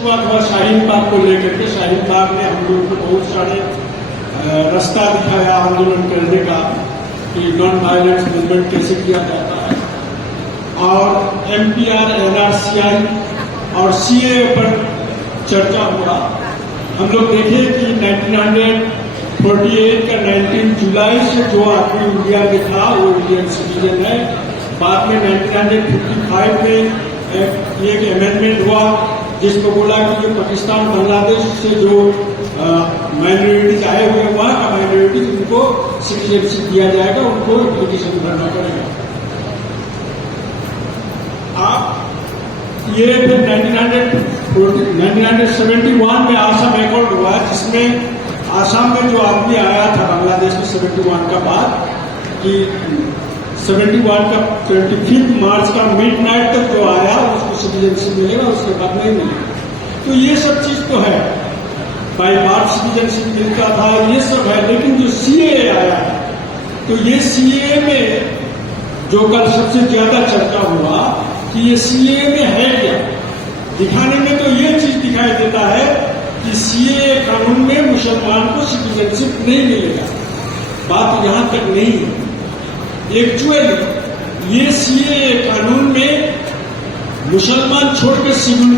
हुआ शाहीन बाग को लेकर के। शाहीन बाग ने हम लोगों को बहुत सारे रास्ता दिखाया आंदोलन करने का कि नॉन वायलेंस मूवमेंट कैसे किया जाता है, और एमपीआर, एनआरसीआई और सीए पर चर्चा हुआ। हम लोग देखे कि 1948 का 19 जुलाई से जो आदमी इंडिया में था वो इंडियन सिटीजन है। बाद में 1955 में एक अमेंडमेंट हुआ जिसको बोला कि जो पाकिस्तान, बांग्लादेश से जो माइनॉरिटीज आए हुए वहां का माइनॉरिटीज उनको सिटीजनशिप दिया जाएगा, उनको एप्लीकेशन भरना पड़ेगा। आप ये फिर 1971 में आसाम एकॉर्ड हुआ जिसमें आसाम में जो आदमी आया था बांग्लादेश में 71 का बाद कि 71 का 25 मार्च का मिडनाइट तक जो आया उसको सिटीजनशिप मिलेगा, उसके बाद नहीं मिलेगा। तो ये सब चीज तो है, बाई बार्थ सिटीजनशिप मिलता था, ये सब है। लेकिन जो सीए आया है, तो ये सीए में जो कल सबसे ज्यादा चर्चा हुआ कि ये सीए में है क्या, दिखाने में तो ये चीज दिखाई देता है कि सीए कानून में मुसलमान को सिटीजनशिप नहीं मिलेगा। बात यहां तक नहीं है। एक्चुअली ये सीए कानून में मुसलमान छोड़ के शेड्यूल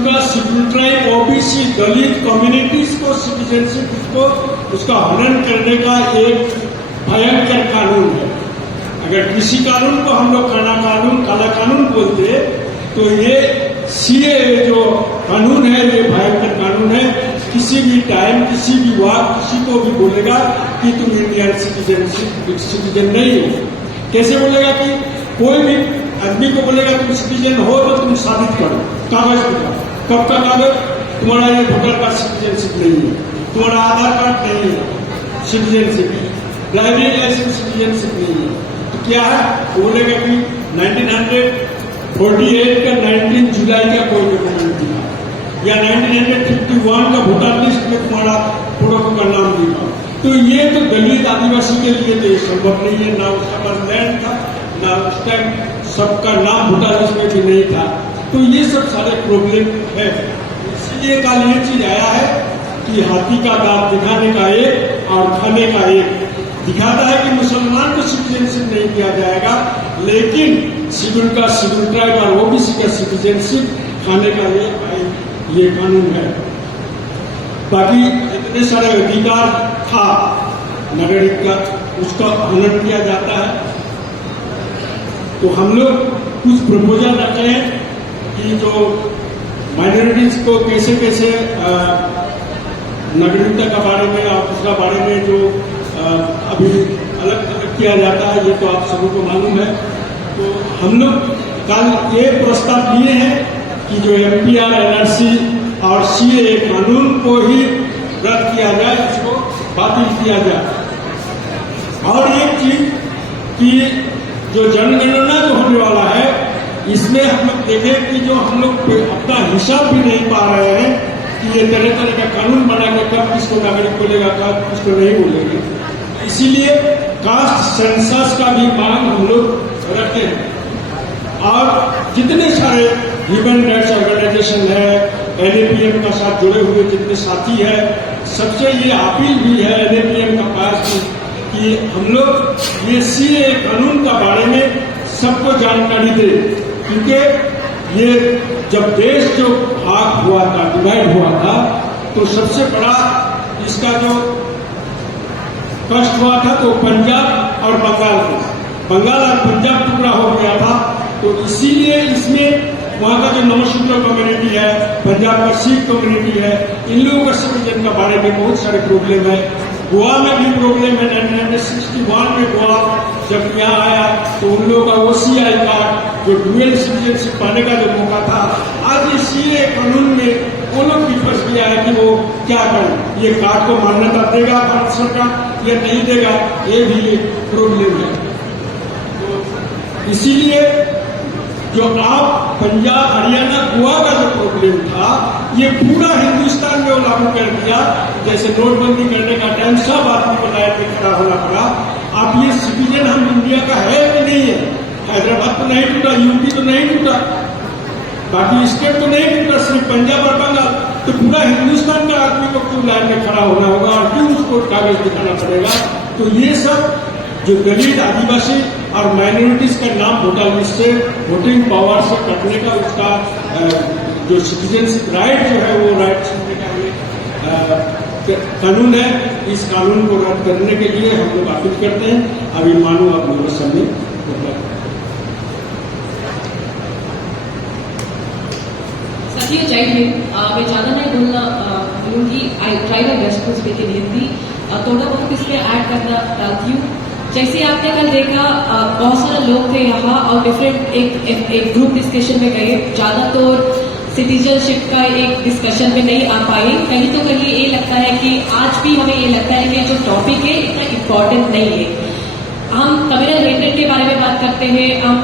ट्राइब, ओबीसी, दलित कम्युनिटीज को सिटीजनशिप उसका हनन करने का एक भयंकर कानून है। अगर किसी कानून को हम लोग काला कानून बोलते तो ये सीए जो कानून है ये भयंकर कानून है। किसी भी टाइम, किसी भी वक्त किसी को भी बोलेगा कि तुम इंडियन सिटीजन नहीं हो। कैसे बोलेगा कि कोई भी आदमी को बोलेगा तुम सिटीजन हो तो तुम साबित करो, कागज दिखाओ। कब का कागज? तुम्हारा ये वोटर कार्ड सिटीजनशिप नहीं है, तुम्हारा आधार कार्ड नहीं है सिटीजनशिप, ड्राइविंग लाइसेंस सिटीजनशिप नहीं है। तो क्या है, बोलेगा कि 1948 का 19 जुलाई का कोई डॉक्यूमेंट दिखा, या 1951 का वोटर लिस्ट में तुम्हारा फोटो का नाम दिखा। तो ये तो दलित आदिवासी के लिए तो संभव नहीं है, ना उसका पास लैंड था, ना उस टाइम सबका नाम वोटर लिस्ट में भी नहीं था। तो ये सब सारे प्रॉब्लम है। इसलिए कल ये चीज आया है कि हाथी का दांत दिखाने का एक और खाने का एक। दिखाता है कि मुसलमान को सिटीजनशिप नहीं दिया जाएगा, लेकिन शेड्यूल ट्राइब और ओबीसी का सिटीजनशिप खाने का ये कानून है। बाकी इतने सारे अधिकार था नागरिक का, उसका हनन किया जाता है। तो हम लोग कुछ प्रपोजल रखे हैं कि जो माइनॉरिटीज को कैसे कैसे नागरिकता के बारे में और दूसरा बारे में जो अभी अलग अलग किया जाता है, ये तो आप सभी को मालूम है। तो हम लोग कल ये प्रस्ताव लिए हैं कि जो एमपीआर, एनआरसी और सीए कानून को ही रद्द किया जाए, इसको बातिल किया जाए। और एक चीज कि जो जनगणना जो होने वाला है, इसमें हम लोग देखें कि जो हम लोग अपना हिसाब भी नहीं पा रहे हैं कि ये तरह तरह का कानून बनाएंगे, कब किसको नागरिक बोलेगा, कब किसको नहीं बोलेंगे। इसीलिए कास्ट सेंसस का भी मांग हम लोग रखते हैं। और जितने सारे ह्यूमन राइट्स ऑर्गेनाइजेशन है, एनएपीएम का साथ जुड़े हुए जितने साथी है, सबसे ये अपील भी है एनएपीएम का पास कि हम लोग ये सीए कानून का बारे में सबको जानकारी दे। क्योंकि ये जब देश जो भाग हुआ था, डिवाइड हुआ था, तो सबसे बड़ा इसका जो कष्ट हुआ था तो पंजाब और बंगाल और पंजाब टुकड़ा हो गया था। तो इसीलिए इसमें वहां का जो नमशूद्र कम्युनिटी है, पंजाब का सिख कम्युनिटी है, इन लोगों का सिटीजन का बारे में बहुत सारे प्रॉब्लम है। गोवा में भी प्रॉब्लम है। 1961 में गोवा जब यहाँ आया तो उन लोगों का ओसीआई कार्ड, जो डुअल सिटीजनशिप पाने का जो मौका था, आज इस सीए कानून में वो लोग भी फंस गया है कि वो क्या करें, ये कार्ड को मान्यता देगा भारत सरकार या नहीं देगा, ये भी एक प्रॉब्लम है। तो इसीलिए जो आप पंजाब, हरियाणा, गोवा का जो प्रॉब्लम था, ये पूरा हिंदुस्तान में वो लागू कर दिया। जैसे नोटबंदी करने का टाइम सब आदमी को लाइन में खड़ा होना पड़ा। आप ये सिटीजन हम इंडिया का है कि नहीं है? हैदराबाद तो नहीं टूटा, यूपी तो नहीं टूटा, बाकी स्टेट तो नहीं टूटा, सिर्फ पंजाब और बंगाल। तो पूरा हिंदुस्तान का आदमी को क्यों लाइन में खड़ा होना होगा और क्यों उसको कागज दिखाना पड़ेगा। तो ये सब जो दलित, आदिवासी और माइनॉरिटीज का नाम वोटर लिस्ट से, वोटिंग पावर से कटने का, उसका जो सिटीजनशिप राइट जो है वो राइट छीनने का कानून है, इस कानून को रद्द करने के लिए हम लोग अपील करते हैं। अभी मानो आप मेरे सामने साथियों, जय हिंद। मैं ज़्यादा नहीं बोलना बोलूँगी, I try my best to speak in Hindi. थोड़ा बहुत इसमें ऐड करना चाहती हूँ। जैसे आपने कल देखा, बहुत सारे लोग थे यहाँ और डिफरेंट एक ग्रुप डिस्कशन में गए, ज़्यादातर सिटीजनशिप का एक डिस्कशन में नहीं आ पाए। कहीं तो कहीं ये लगता है कि आज भी हमें ये लगता है कि जो टॉपिक है इतना इम्पोर्टेंट नहीं है। हम कम्युनल हेट्रेड के बारे में बात करते हैं, हम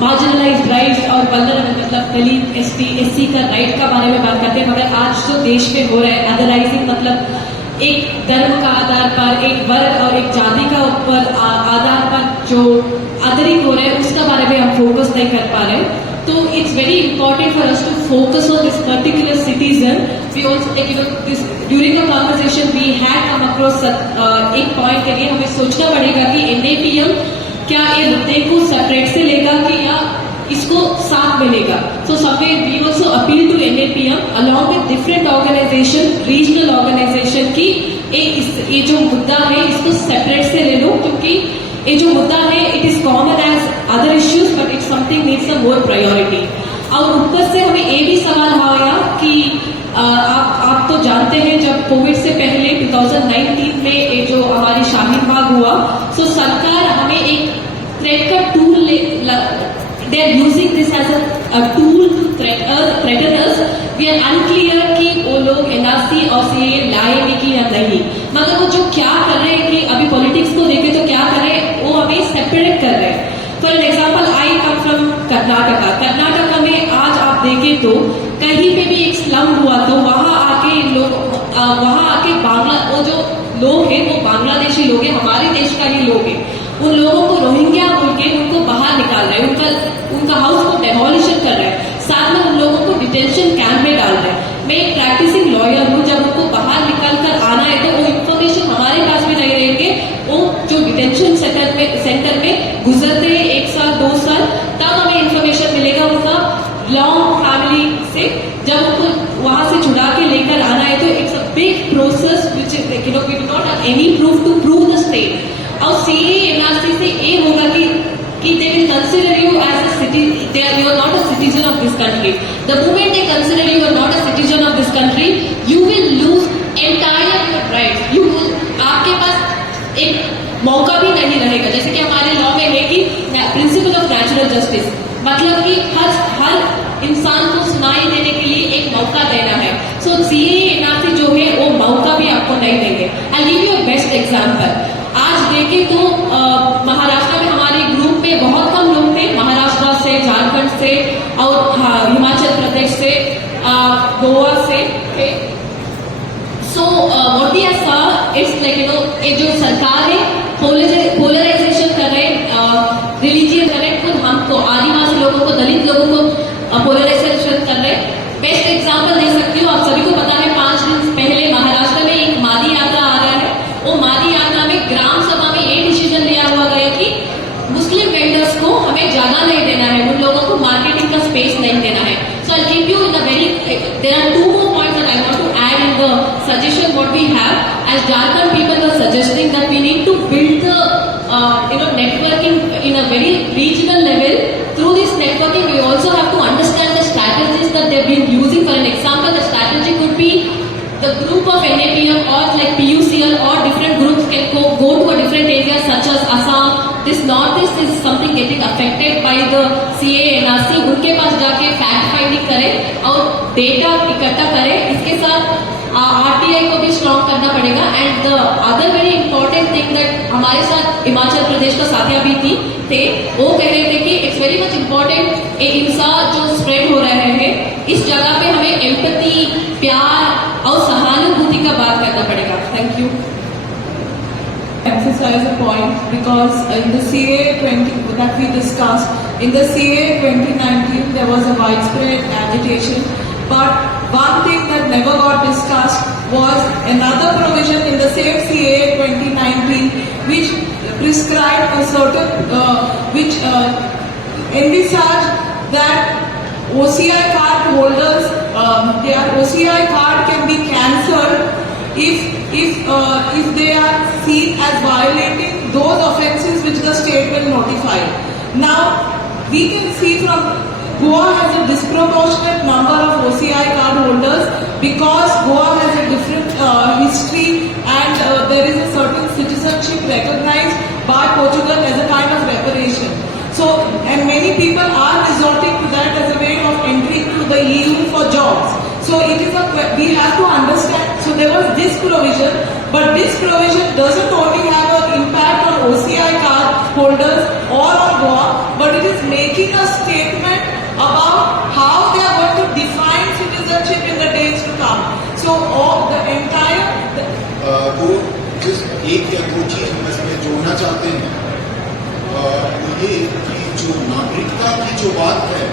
मार्जिनलाइज्ड राइट्स और वल्नरेबल मतलब दलित, एसटी, एससी का राइट का बारे में बात करते हैं, मगर आज जो देश में हो रहा है अदराइजिंग, मतलब एक धर्म का आधार पर, एक वर्ग और एक जाति का ऊपर आधार पर जो अदरिंग हो रहा है, उसका बारे में हम फोकस नहीं कर पा रहे। तो it's very important for us to focus on this particular citizen. We also take this during the conversation we had come across एक पॉइंट के लिए हमें सोचना पड़ेगा कि एनएपीएम क्या ये मुद्दे को सेपरेट से लेगा कि या इसको साथ में लेगा। So somewhere we also appeal to NAPM along with different organisation, regional organisation की ये जो मुद्दा है इसको सेपरेट से ले लो, क्योंकि ये जो मुद्दा है it is common as other issues but it something needs a more priority. और ऊपर से हमें ये भी सवाल आया कि आप तो जानते हैं जब कोविड से पहले 2019 में ये जो हमारी शाहीन बाग हुआ, सो सरकार हमें एक थ्रेट का tool they are using this as a tool to threaten us. We are unclear कि वो लोग एनआरसी और सीएए लाएंगे कि या नहीं, मगर वो जो क्या कर रहे हैं कि अभी पॉलिटिक्स को देखे तो क्या कर रहे हैं, वो हमें सेपरेट कर रहे हैं। For an example, I come from Karnataka में आज आप देखें तो कहीं पे भी एक स्लम हुआ तो वहां आके वो जो लोग हैं वो बांग्लादेशी लोग हैं, हमारे देश का ही लोग हैं, उन लोगों को रोहिंग्या बोल के उनको बाहर निकाल रहे हैं, उनका हाउस को डेमोलिशन कर रहे हैं, साथ में उन लोगों को डिटेंशन कैंप में डाल रहे हैं। मैं एक प्रैक्टिसिंग लॉयर हूँ, जब उनको बाहर निकल कर आना है तो वो इन्फॉर्मेशन हमारे पास भी नहीं रहेंगे, वो जो डिटेंशन सेंटर में गुजरते हैं 1 साल 2 साल, तब हमें इन्फॉर्मेशन मिलेगा उनका लॉन्ग फैमिली से। जब उनको वहां से छुड़ा के लेकर आना है तो it's a big process which is we do not have any proof to prove the state. और सीए एनआरसी से ये होगा कि they will consider you as a you are not a citizen of this country. The moment they consider you are not a citizen of this country, you will lose entire your rights. You will, आपके पास एक मौका भी नहीं रहेगा। जैसे कि हमारे law में है कि प्रिंसिपल ऑफ नेचुरल जस्टिस, मतलब कि हर इंसान को सुनाई देने के लिए एक मौका देना है। सो सीए एनआरसी जो है वो मौका भी आपको नहीं देंगे। आई give you a best example. आज देखें तो महाराष्ट्र में हमारे ग्रुप में बहुत कम लोग थे, महाराष्ट्र से, झारखंड से और हिमाचल प्रदेश से, गोवा से थे। So what we saw it's like ये जो सरकार है पोलराइजेशन कर रहे, रिलीजियन कर रहे, खुद हमको आदिवासी लोगों को, दलित लोगों को पोलराइजेशन कर रहे। बेस्ट एग्जाम्पल दे सकती हूँ, आप सभी को पता है 5 दिन पहले महाराष्ट्र में एक मादी यात्रा आ रहा है। वो मादी यात्रा में ग्राम सभा में ये डिसीजन लिया हुआ गया कि मुस्लिम वेंडर्स को हमें ज्यादा नहीं देना है, उन लोगों को मार्केटिंग का स्पेस नहीं देना है। So I give you in a very, there are 2 more points that I want to add in the suggestion what we have. As Jharkhand people were suggesting that we need to build the networking in a very regional level. Through this networking we also have to understand the strategies that they've been using. For an example, the strategy could be the group of NAPM or like PUCL or different groups can go to a different areas such as Assam. This northeast is something getting affected by the CA NRC. उनके पास जाके fact finding करें और data इकट्ठा करें। इसके साथ RTI को भी स्ट्रॉन्ग करना पड़ेगा। And the other very important thing that हमारे साथ हिमाचल प्रदेश का साथिया भी थे, वो कह रहे थे कि इट्स वेरी मच इम्पोर्टेंट ये हिंसा जो स्प्रेड हो रहे हैं, इस जगह पे हमें एम्पैथी, प्यार और सहानुभूति का बात करना पड़ेगा। Thank you. Emphasize a point because in the CA 20 that we discussed, in the CA 2019 there was a widespread agitation, but one thing that never got discussed was another provision in the same CAA 2019 which prescribed a certain, which envisaged that OCI card holders, their OCI card can be cancelled if they are seen as violating those offences which the state will notify. Now, we can see from Goa has a disproportionate number of OCI card holders because Goa has a different history and there is a certain citizenship recognized by Portugal as a kind of reparation. So, and many people are resorting to that as a way of entry to the EU for jobs. So it is we have to understand. So there was this provision, but this provision doesn't only have an impact on OCI card holders or on Goa, but it is making a statement about how they are going to define citizenship in the days to come. So all the entire तो जिस एक या दो चीज हम इसमें जोड़ना चाहते हैं वो ये कि जो नागरिकता की जो बात है,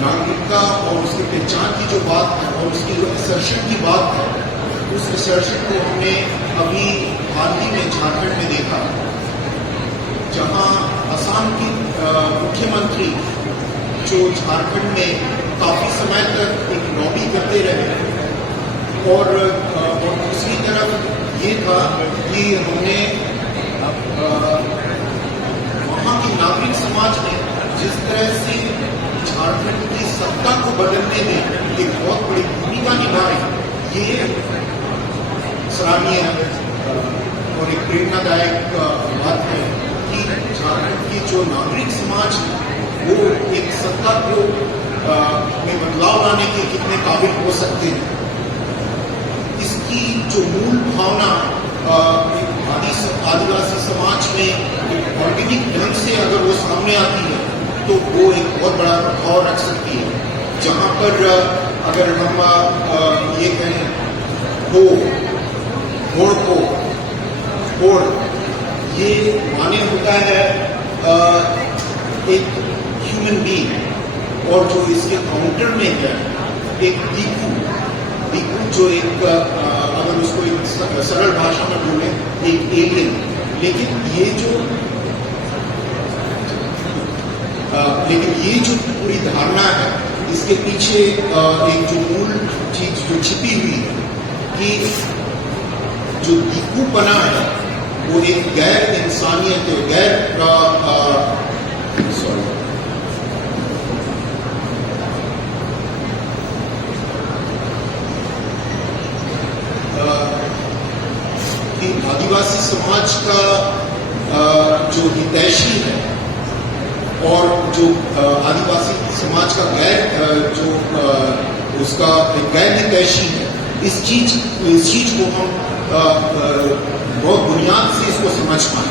नागरिकता और उसकी पहचान की जो बात है और उसकी जो असर्शन की बात है, उस असर्शन को हमने अभी हाल ही में झारखंड में देखा, जहां असम की मुख्यमंत्री जो झारखंड में काफी समय तक एक लॉबी करते रहे और दूसरी तरफ ये था कि हमने वहाँ की नागरिक समाज ने जिस तरह से झारखंड की सत्ता को बदलने में एक बहुत बड़ी भूमिका निभाई, ये सराहनीय और एक प्रेरणादायक बात है कि झारखंड की जो नागरिक समाज वो एक सत्ता को में बदलाव लाने के कितने काबिल हो सकते हैं। इसकी जो मूल भावना आदिवासी समाज में एक ऑर्गेनिक ढंग से अगर वो सामने आती है तो वो एक बहुत बड़ा प्रभाव रख सकती है। जहां पर अगर हम ये कहें होड़ ये माने होता है एक ह्यूमन बीइंग और जो इसके काउंटर में है एक दीकू जो एक अगर उसको एक सरल भाषा में बोले एक एलियन, लेकिन ये जो पूरी धारणा है इसके पीछे एक जो मूल चीज जो छिपी हुई है कि जो दीकूपना है वो एक गैर इंसानियत आदिवासी समाज का जो हितैषी है और जो आदिवासी समाज का उसका गैर हितैषी है, इस चीज को हम बहुत बुनियाद से इसको समझ पाए।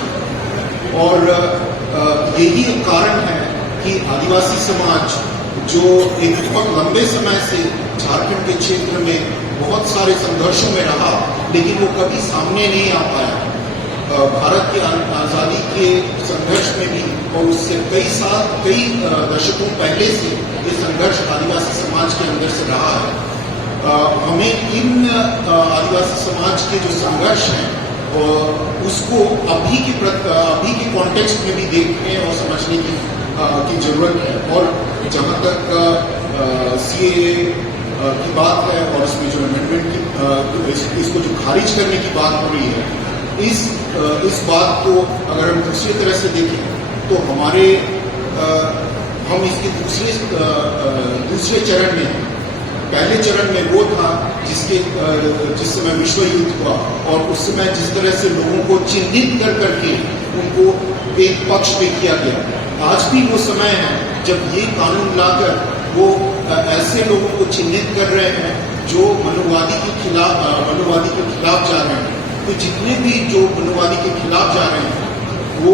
और यही एक कारण है कि आदिवासी समाज जो एक बहुत लंबे समय से झारखंड के क्षेत्र में बहुत सारे संघर्षों में रहा, लेकिन वो कभी सामने नहीं आ पाया। भारत की आज़ादी के संघर्ष में भी और उससे कई दशकों पहले से ये संघर्ष आदिवासी समाज के अंदर से रहा है। हमें इन आदिवासी समाज के जो संघर्ष हैं उसको अभी के कॉन्टेक्स्ट में भी देखने और समझने की जरूरत है। और जहाँ तक सीएए की बात है और इसमें जो अमेंडमेंट की इसको जो खारिज करने की बात हो रही है, इस बात को अगर हम दूसरी तरह से देखें तो हम इसके दूसरे चरण में, पहले चरण में वो था जिस समय विश्व युद्ध हुआ और उस समय जिस तरह से लोगों को चिन्हित करके उनको एक पक्ष में किया गया। आज भी वो समय है जब ये कानून लाकर वो ऐसे लोगों को चिन्हित कर रहे हैं जो मनुवादी के खिलाफ जा रहे हैं। तो जितने भी जो मनुवादी के खिलाफ जा रहे हैं वो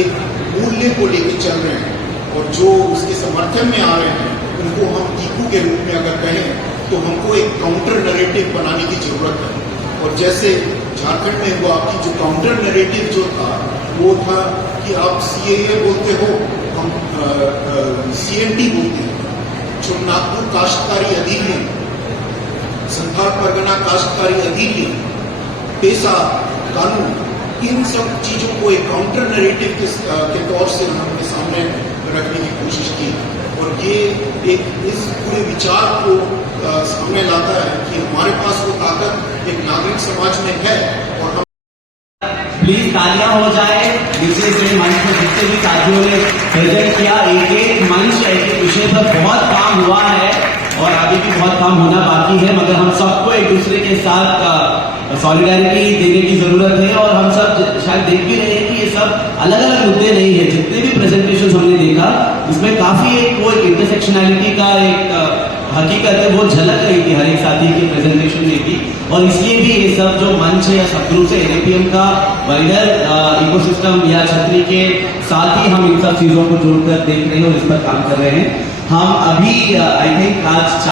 एक मूल्य को लेकर चल रहे हैं और जो उसके समर्थन में आ रहे हैं उनको हम दीकू के रूप में अगर कहें तो हमको एक काउंटर नैरेटिव बनाने की जरूरत है। और जैसे झारखंड में हुआ कि जो काउंटर नैरेटिव जो था वो था कि आप सीएए बोलते हो, हम सीएनटी बोलते हैं, जो नागपुर काश्तकारी अधिनियम, राष्ट्रकारी अधिनियम, पेशा कानून, इन सब चीजों को एक काउंटर नैरेटिव के तौर से उन्होंने सामने रखने की कोशिश की और ये एक इस पूरे विचार को सामने लाता है कि हमारे पास वो ताकत एक नागरिक समाज में है और हम प्लीज तालियां हो जाए जिससे से मंच पर जितने भी साथियों ने प्रेजेंट किया। एक एक मंच एक विषय पर बहुत काम हुआ है और आगे भी बहुत काम होना बाकी है, मगर हम सबको एक दूसरे के साथ सॉलिडारिटी देने की जरूरत है और हम सब शायद देख भी रहे हैं कि ये सब अलग अलग मुद्दे नहीं है। जितने भी प्रेजेंटेशन हमने देखा उसमें काफी एक वो एक इंटरसेक्शनैलिटी का एक हकीकत है वो झलक रही थी हर एक साथी की प्रेजेंटेशन में भी, और इसलिए भी ये सब जो मंच है या सबग्रुप से NAPM का वाइडर इकोसिस्टम या छतरी के साथ ही हम इन सब चीजों को जोड़कर देख रहे हैं और इस पर काम कर रहे हैं। हम अभी आई थिंक आज